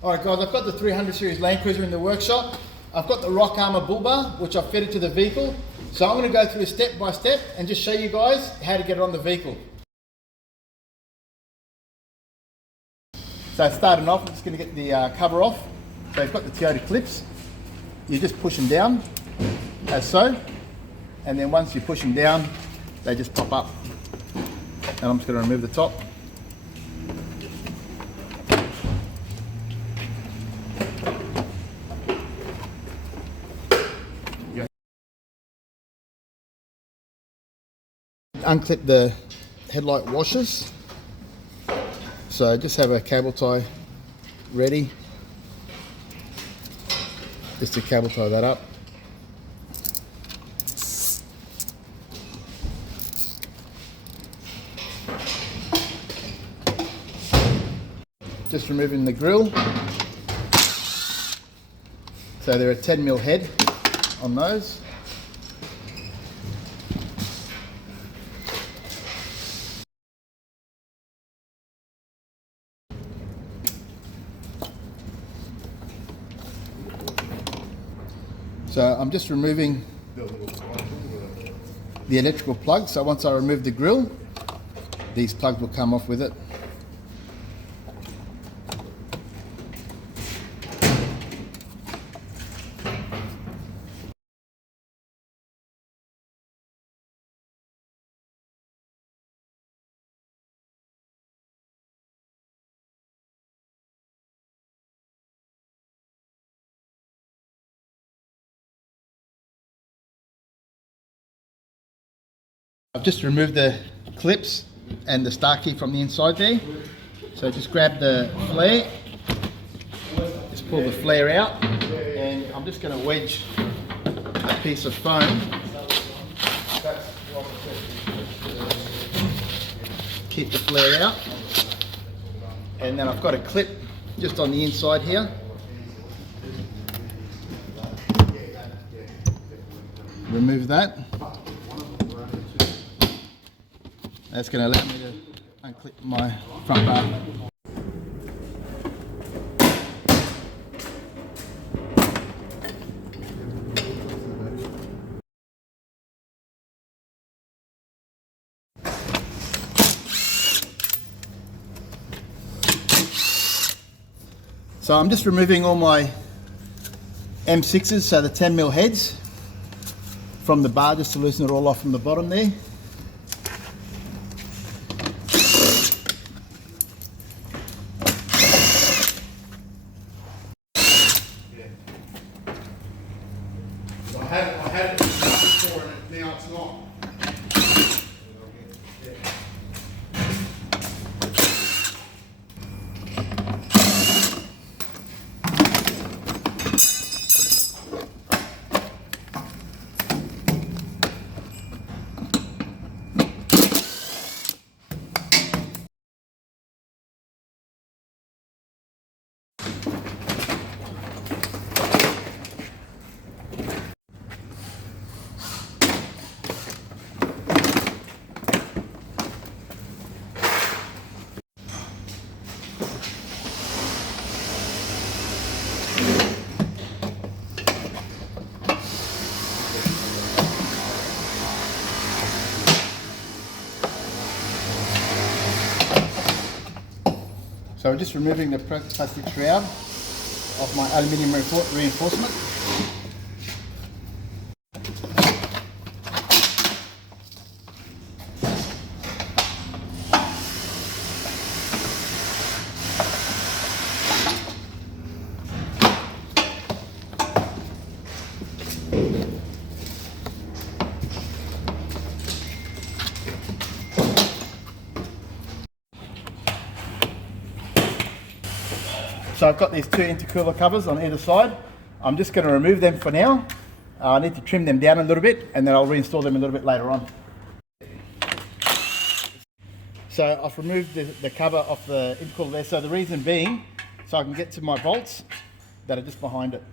Alright guys, I've got the 300 series Landcruiser in the workshop. I've got the Rockarmor bull bar, which I've fitted to the vehicle. So I'm going to go through step by step and just show you guys how to get it on the vehicle. So starting off, I'm just going to get the cover off. So you've got the Toyota clips. You just push them down, as so. And then once you push them down, they just pop up. And I'm just going to remove the top. Unclip the headlight washers. So just have a cable tie ready, just to cable tie that up. Just removing the grill. So they're a 10mm head on those. So I'm just removing the electrical plug. So once I remove the grill, these plugs will come off with it. I've just removed the clips and the star key from the inside there. So just grab the flare, just pull the flare out, and I'm just going to wedge a piece of foam, keep the flare out, and then I've got a clip just on the inside here. Remove that. That's going to allow me to unclip my front bar. So I'm just removing all my M6s, so the 10mm heads, from the bar, just to loosen it all off from the bottom there. I had it before and now it's not. So we're just removing the plastic shroud off my aluminium reinforcement. So I've got these two intercooler covers on either side. I'm just going to remove them for now. I need to trim them down a little bit and then I'll reinstall them a little bit later on. So I've removed the cover off the intercooler there. So the reason being, so I can get to my bolts that are just behind it.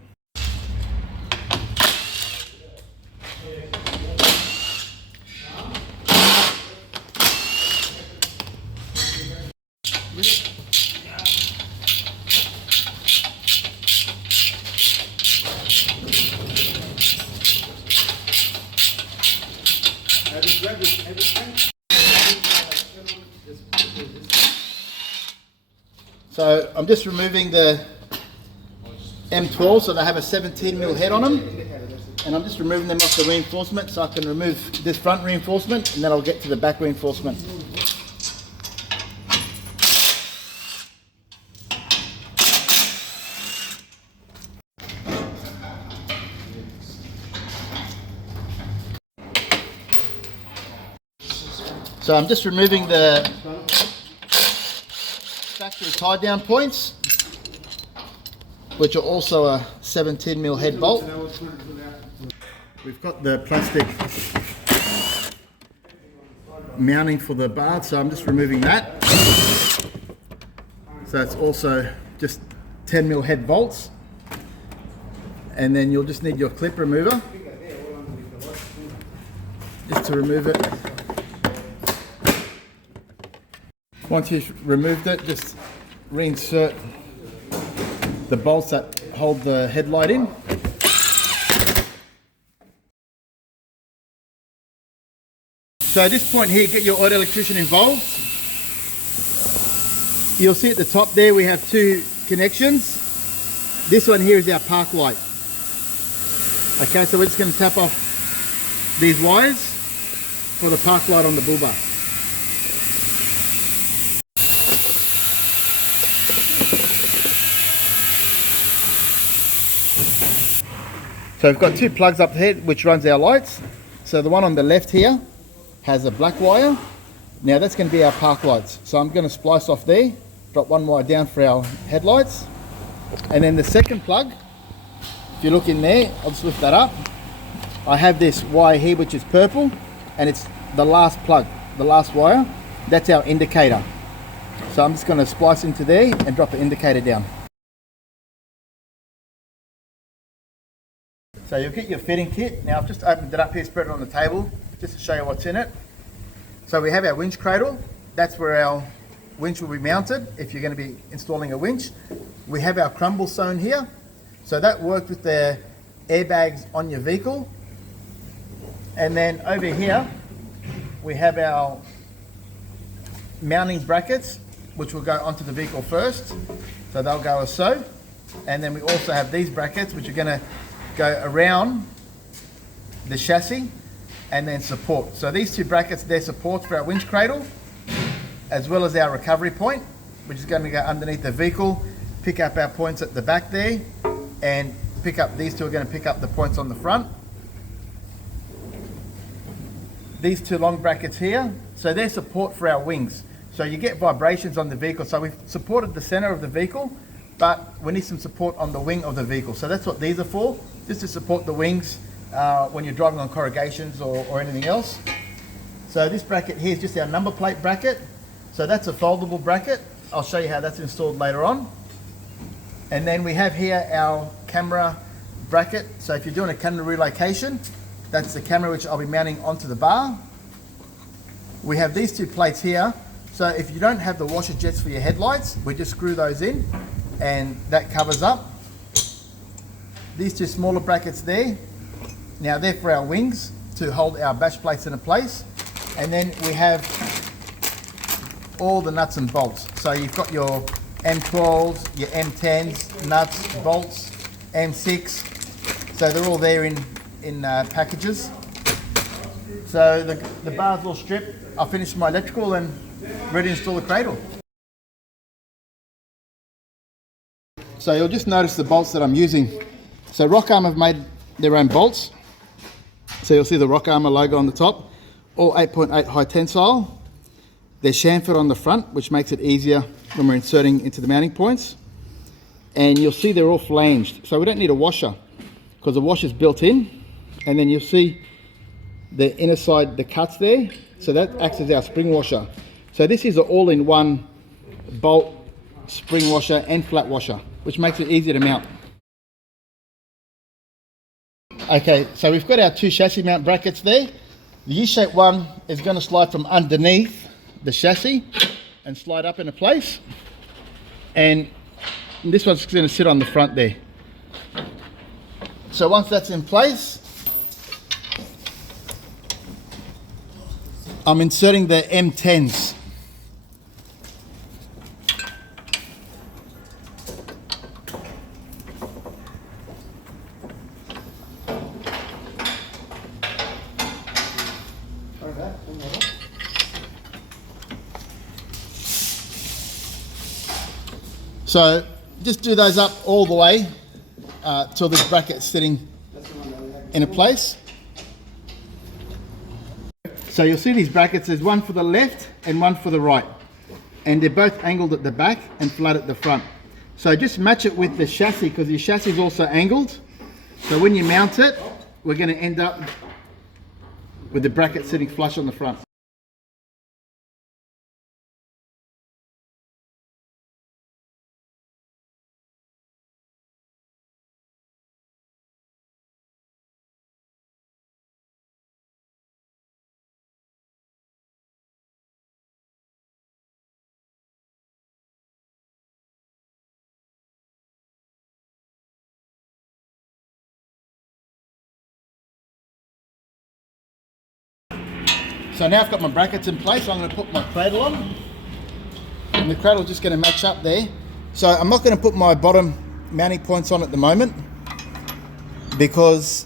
So I'm just removing the M12, so they have a 17mm head on them, and I'm just removing them off the reinforcement so I can remove this front reinforcement, and then I'll get to the back reinforcement. So I'm just removing the factory tie down points, which are also a 17mm head bolt. We've got the plastic mounting for the bar, so I'm just removing that. So it's also just 10mm head bolts, and then you'll just need your clip remover just to remove it. Once you've removed it, just reinsert the bolts that hold the headlight in. So at this point here, get your auto electrician involved. You'll see at the top there we have two connections. This one here is our park light. Okay, so we're just going to tap off these wires for the park light on the bull bar. So we've got two plugs up here which runs our lights. So the one on the left here has a black wire. Now that's going to be our park lights. So I'm going to splice off there, drop one wire down for our headlights. And then the second plug, if you look in there, I'll just lift that up. I have this wire here which is purple, and it's the last plug, the last wire. That's our indicator. So I'm just going to splice into there and drop the indicator down. So you'll get your fitting kit. Now I've just opened it up here, spread it on the table, just to show you what's in it. So we have our winch cradle. That's where our winch will be mounted if you're going to be installing a winch. We have our crumble zone here. So that works with the airbags on your vehicle. And then over here, we have our mounting brackets, which will go onto the vehicle first. So they'll go as so. And then we also have these brackets, which are going to go around the chassis and then support. So these two brackets, they're supports for our winch cradle, as well as our recovery point, which is going to go underneath the vehicle, pick up our points at the back there, and pick up, these two are going to pick up the points on the front. These two long brackets here, so they're support for our wings. So you get vibrations on the vehicle. So we've supported the center of the vehicle, but we need some support on the wing of the vehicle. So that's what these are for, just to support the wings when you're driving on corrugations or anything else. So this bracket here is just our number plate bracket. So that's a foldable bracket. I'll show you how that's installed later on. And then we have here our camera bracket. So if you're doing a camera relocation, that's the camera which I'll be mounting onto the bar. We have these two plates here. So if you don't have the washer jets for your headlights, we just screw those in and that covers up. These two smaller brackets there, now they're for our wings to hold our bash plates in place. And then we have all the nuts and bolts. So you've got your M12s, your M10s, nuts, bolts, M6. So they're all there in packages. So the bar's all stripped. I'll finish my electrical and ready to install the cradle. So you'll just notice the bolts that I'm using. So Rockarmor have made their own bolts. So you'll see the Rockarmor logo on the top, all 8.8 high tensile. They're chamfered on the front, which makes it easier when we're inserting into the mounting points. And you'll see they're all flanged. So we don't need a washer because the washer's built in. And then you'll see the inner side, the cuts there. So that acts as our spring washer. So this is an all-in-one bolt, spring washer and flat washer, which makes it easier to mount. Okay, so we've got our two chassis mount brackets there. The U-shaped one is going to slide from underneath the chassis and slide up into place. And this one's going to sit on the front there. So once that's in place, I'm inserting the M10s. So just do those up all the way till this bracket's sitting in a place. So you'll see these brackets, there's one for the left and one for the right. And they're both angled at the back and flat at the front. So just match it with the chassis, because your chassis is also angled. So when you mount it, we're going to end up with the bracket sitting flush on the front. So now I've got my brackets in place, I'm going to put my cradle on. And the cradle's just going to match up there. So I'm not going to put my bottom mounting points on at the moment, because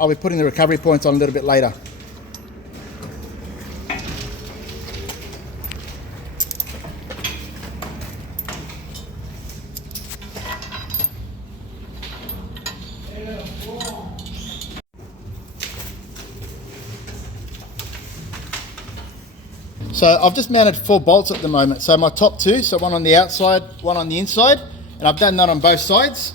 I'll be putting the recovery points on a little bit later. So I've just mounted 4 bolts at the moment. So my top 2, so one on the outside, one on the inside, and I've done that on both sides.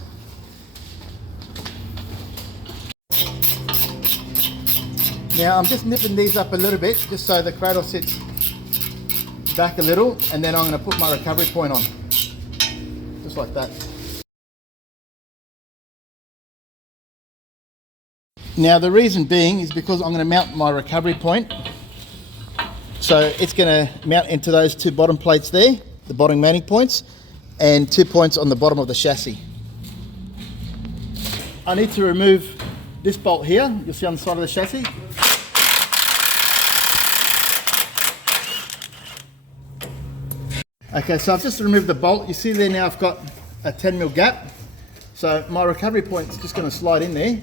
Now I'm just nipping these up a little bit, just so the cradle sits back a little, and then I'm going to put my recovery point on, just like that. Now the reason being is because I'm going to mount my recovery point. So it's going to mount into those 2 bottom plates there, the bottom mounting points, and 2 points on the bottom of the chassis. I need to remove this bolt here, you'll see on the side of the chassis. Okay, so I've just removed the bolt. You see there now I've got a 10mm gap. So my recovery point is just going to slide in there.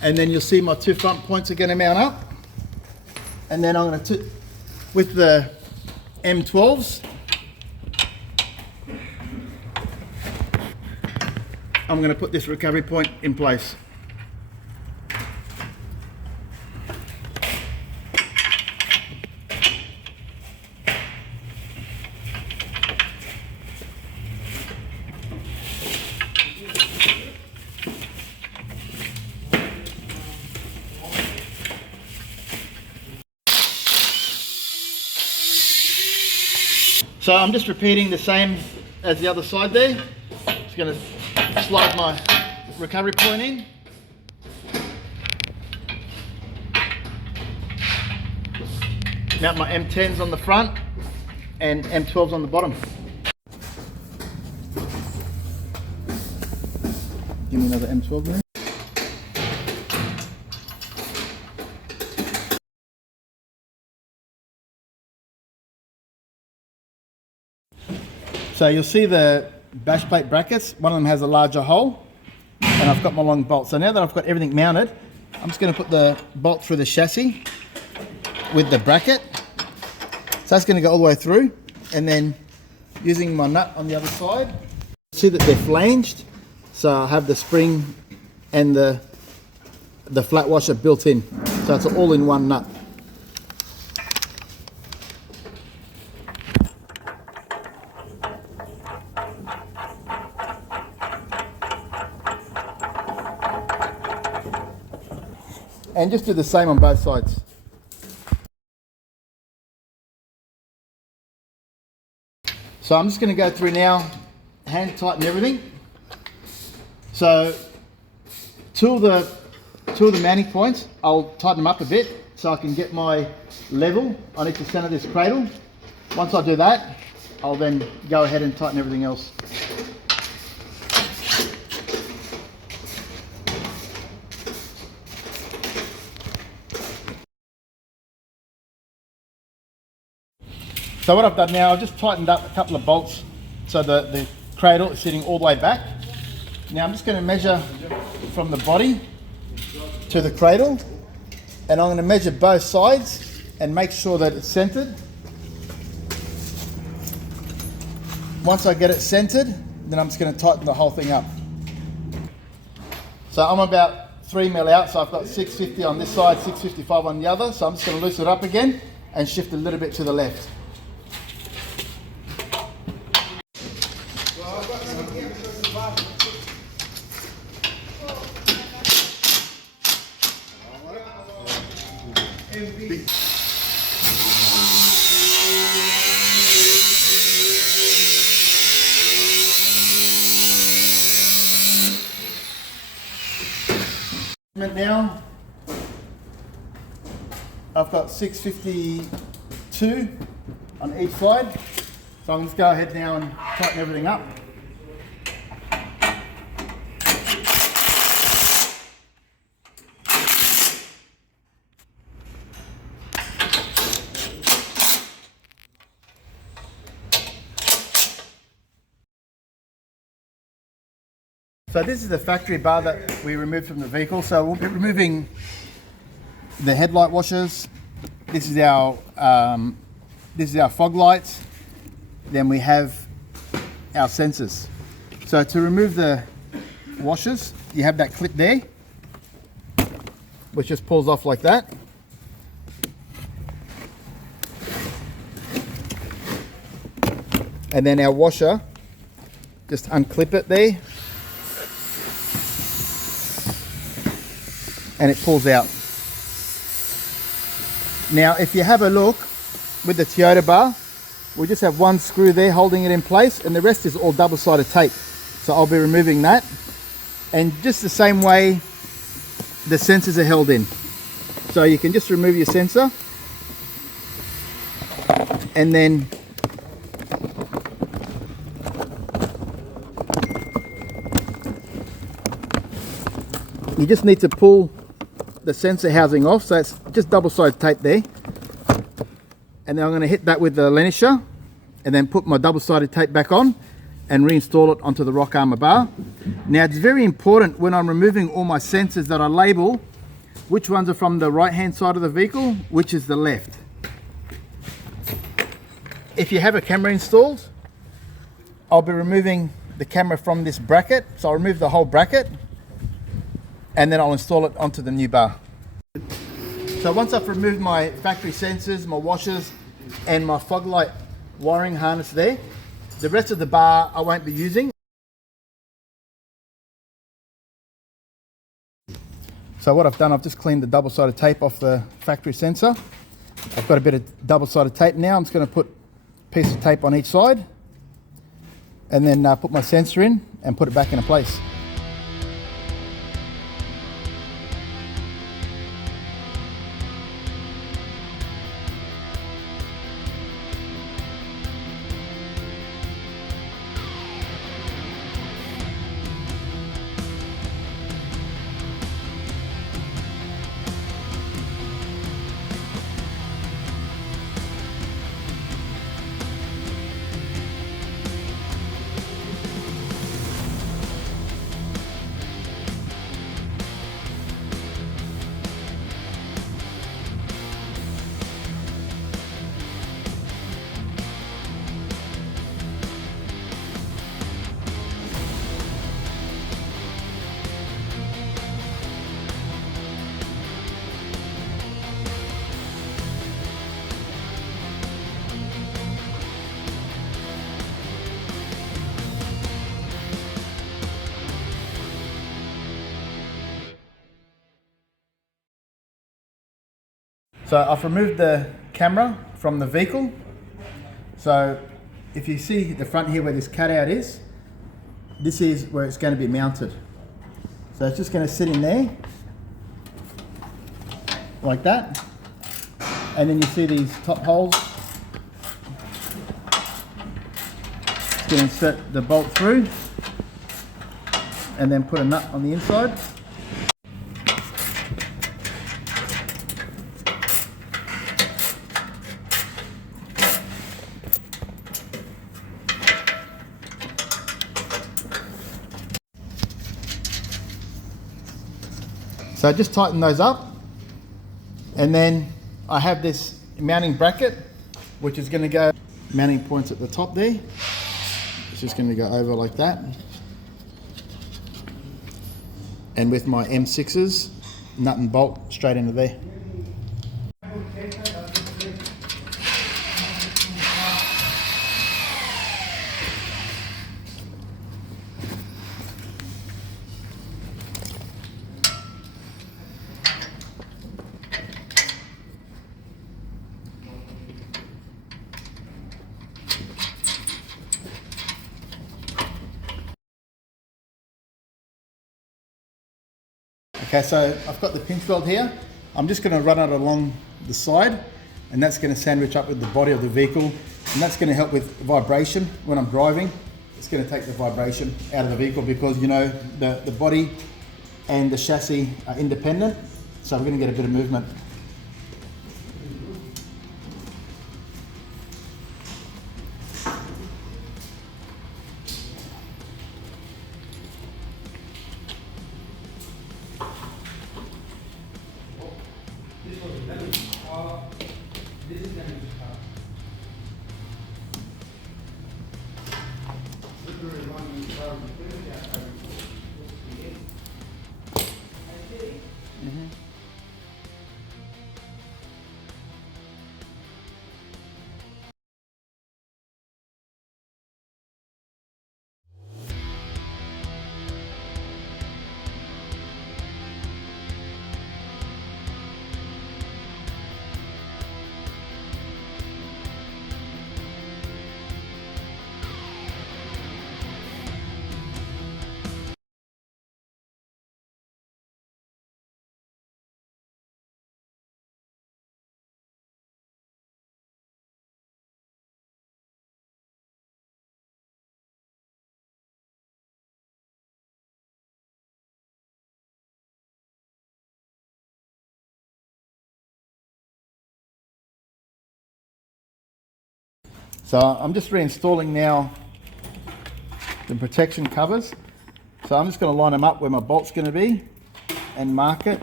And then you'll see my 2 front points are going to mount up. And then I'm going to, with the M12s, I'm going to put this recovery point in place. So I'm just repeating the same as the other side there. Just going to slide my recovery point in. Mount my M10s on the front and M12s on the bottom. Give me another M12 there. So you'll see the bash plate brackets, one of them has a larger hole, and I've got my long bolt. So now that I've got everything mounted, I'm just going to put the bolt through the chassis with the bracket. So that's going to go all the way through, and then using my nut on the other side, see that they're flanged, so I have the spring and the flat washer built in, so it's all in one nut. And just do the same on both sides. So I'm just going to go through now, hand tighten everything. So two of the mounting points, I'll tighten them up a bit so I can get my level. I need to center this cradle. Once I do that, I'll then go ahead and tighten everything else. So what I've done now, I've just tightened up a couple of bolts so the cradle is sitting all the way back. Now I'm just going to measure from the body to the cradle, and I'm going to measure both sides and make sure that it's centered. Once I get it centered, then I'm just going to tighten the whole thing up. So I'm about 3 mil out, so I've got 650 on this side, 655 on the other. So I'm just going to loosen it up again and shift a little bit to the left. Now I've got 652 on each side, so I'm just go ahead now and tighten everything up. So this is the factory bar that we removed from the vehicle. So we'll be removing the headlight washers. This is our fog lights. Then we have our sensors. So to remove the washers, you have that clip there, which just pulls off like that. And then our washer, just unclip it there. And it pulls out. Now if you have a look with the Toyota bar, we just have one screw there holding it in place, and the rest is all double-sided tape. So I'll be removing that. And just the same way the sensors are held in. So you can just remove your sensor, and then you just need to pull the sensor housing off, so it's just double-sided tape there. And then I'm going to hit that with the Landcruiser and then put my double-sided tape back on and reinstall it onto the Rockarmor bar. Now it's very important when I'm removing all my sensors that I label which ones are from the right hand side of the vehicle, which is the left. If you have a camera installed, I'll be removing the camera from this bracket, so I'll remove the whole bracket and then I'll install it onto the new bar. So once I've removed my factory sensors, my washers and my fog light wiring harness there, the rest of the bar I won't be using. So what I've done, I've just cleaned the double-sided tape off the factory sensor. I've got a bit of double-sided tape now. I'm just going to put a piece of tape on each side and then put my sensor in and put it back into place. So I've removed the camera from the vehicle. So if you see the front here where this cutout is, this is where it's going to be mounted. So it's just going to sit in there like that. And then you see these top holes. Just going to insert the bolt through and then put a nut on the inside. So just tighten those up, and then I have this mounting bracket, which is going to go mounting points at the top there. It's just going to go over like that, and with my M6s, nut and bolt straight into there. Okay, so I've got the pinch weld here. I'm just going to run it along the side, and that's going to sandwich up with the body of the vehicle, and that's going to help with vibration when I'm driving. It's going to take the vibration out of the vehicle because, you know, the body and the chassis are independent, so we're going to get a bit of movement. So I'm just reinstalling now the protection covers. So I'm just going to line them up where my bolt's going to be and mark it.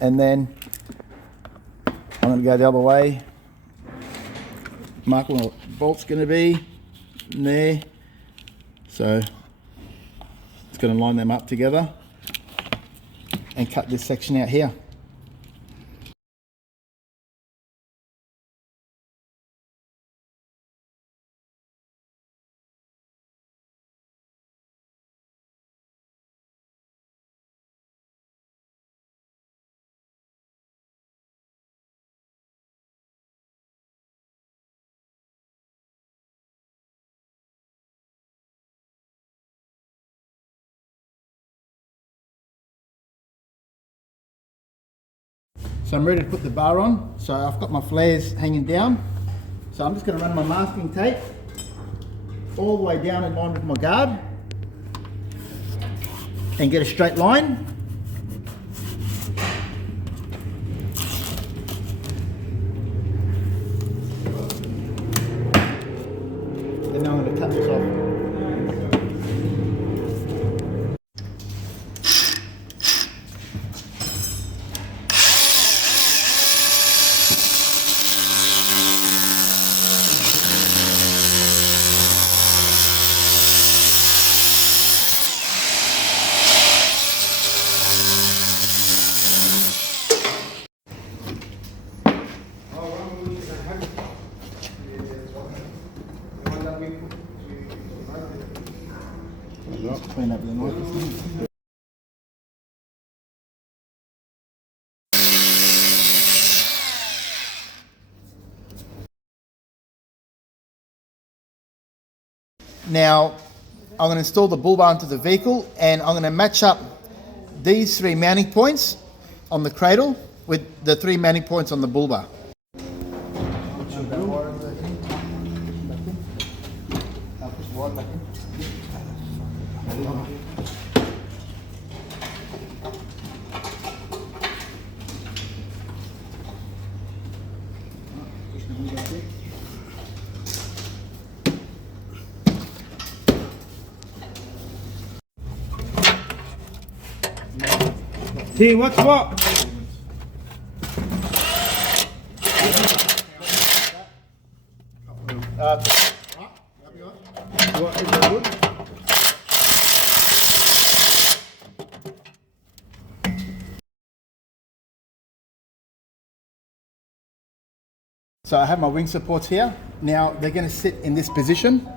And then I'm going to go the other way, mark where my bolt's going to be, in there. So it's going to line them up together and cut this section out here. So I'm ready to put the bar on. So I've got my flares hanging down. So I'm just going to run my masking tape all the way down in line with my guard and get a straight line. And now I'm going to cut this off. Clean up the knife. Now I'm going to install the bull bar into the vehicle, and I'm going to match up these 3 mounting points on the cradle with the 3 mounting points on the bull bar. T, what's what? What is that wood? So I have my wing supports here. Now they're going to sit in this position.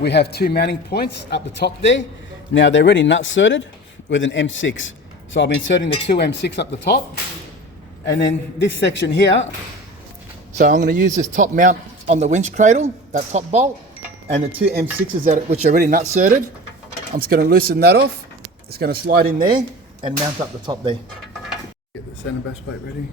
We have two mounting points up the top there. Now they're already nut inserted with an M6. So I'm inserting the two M6 up the top. And then this section here. So I'm going to use this top mount on the winch cradle, that top bolt, and the two M6s which are already nut inserted. I'm just going to loosen that off. It's going to slide in there and mount up the top there. Get the center bash plate ready.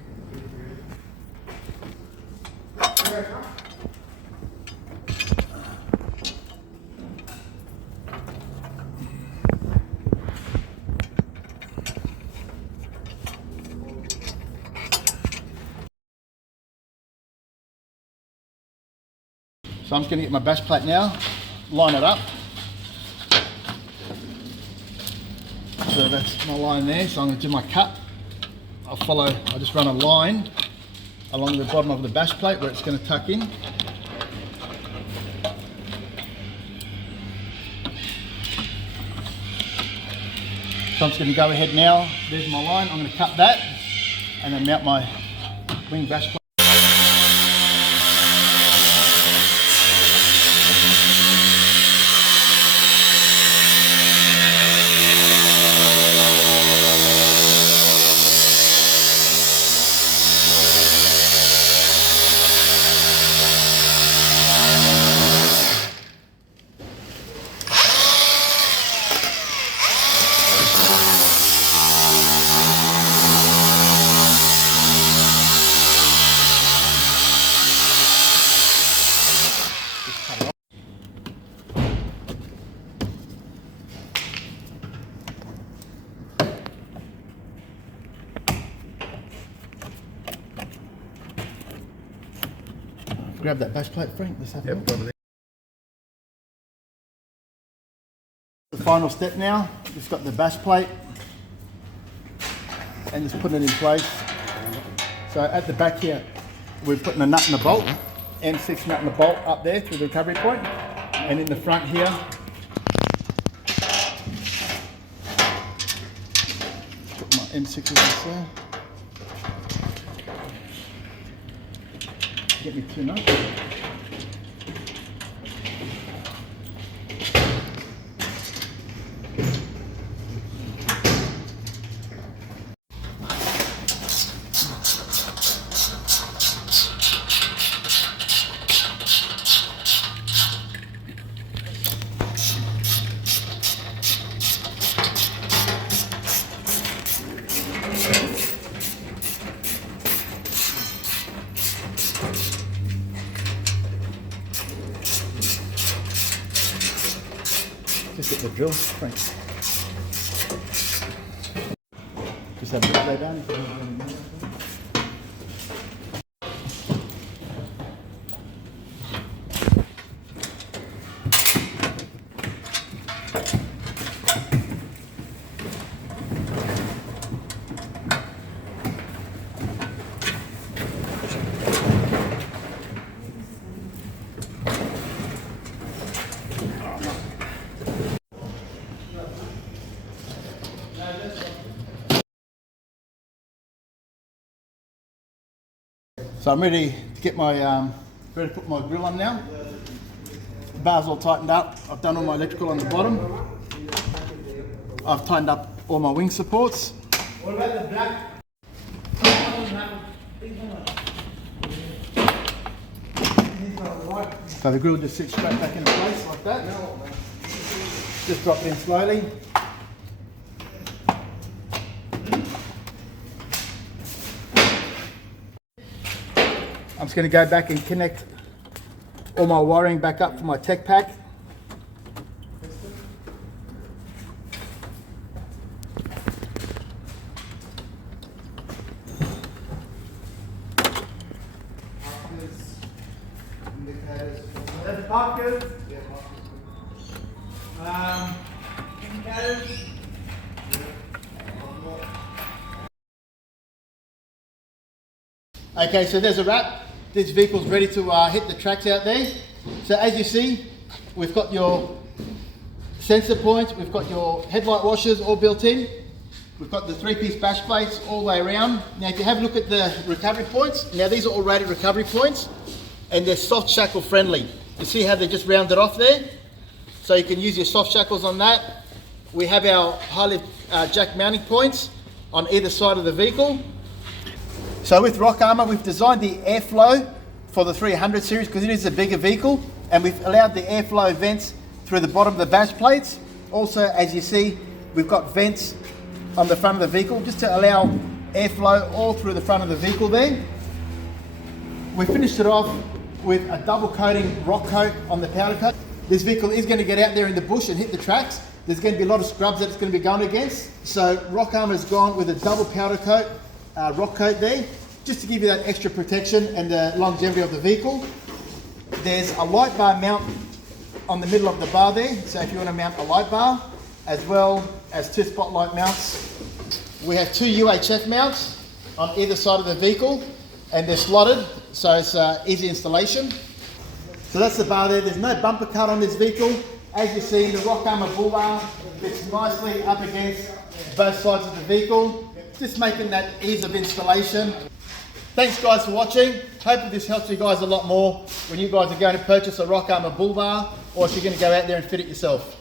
So I'm just going to get my bash plate now, line it up. So that's my line there, so I'm going to do my cut. I just run a line along the bottom of the bash plate where it's going to tuck in. So I'm just going to go ahead now, there's my line, I'm going to cut that and then mount my wing bash plate. Grab that bash plate, Frank. Let's have a look. The final step now, just got the bash plate and just putting it in place. So at the back here, we're putting a nut and a bolt, M6 nut and a bolt up there through the recovery point. And in the front here, put my M6s there. Get me two nuts. Just get the drill, Frank. Just have it lay down. So I'm ready to get my ready to put my grill on now. The bar's all tightened up. I've done all my electrical on the bottom. I've tightened up all my wing supports. What about the black? So the grill just sits straight back into place like that. Just drop it in slowly. I'm just going to go back and connect all my wiring back up for my tech pack. That's pockets. Indicators. Okay, so there's a wrap. This vehicle's ready to hit the tracks out there. So as you see, we've got your sensor points, we've got your headlight washers all built in. We've got the 3-piece bash plates all the way around. Now if you have a look at the recovery points, now these are all rated recovery points and they're soft shackle friendly. You see how they're just rounded off there? So you can use your soft shackles on that. We have our high lift jack mounting points on either side of the vehicle. So with Rockarmor, we've designed the airflow for the 300 series because it is a bigger vehicle, and we've allowed the airflow vents through the bottom of the bash plates. Also, as you see, we've got vents on the front of the vehicle just to allow airflow all through the front of the vehicle there. We finished it off with a double coating rock coat on the powder coat. This vehicle is going to get out there in the bush and hit the tracks. There's going to be a lot of scrubs that it's going to be going against. So Rockarmor has gone with a double powder coat, rock coat there, just to give you that extra protection and the longevity of the vehicle. There's a light bar mount on the middle of the bar there, so if you want to mount a light bar, as well as 2 spotlight mounts. We have 2 UHF mounts on either side of the vehicle, and they're slotted, so it's easy installation. So that's the bar there. There's no bumper cut on this vehicle. As you see, the Rockarmor bull bar fits nicely up against both sides of the vehicle, just making that ease of installation. Thanks guys for watching. Hopefully this helps you guys a lot more when you guys are going to purchase a Rockarmor bull bar, or if you're going to go out there and fit it yourself.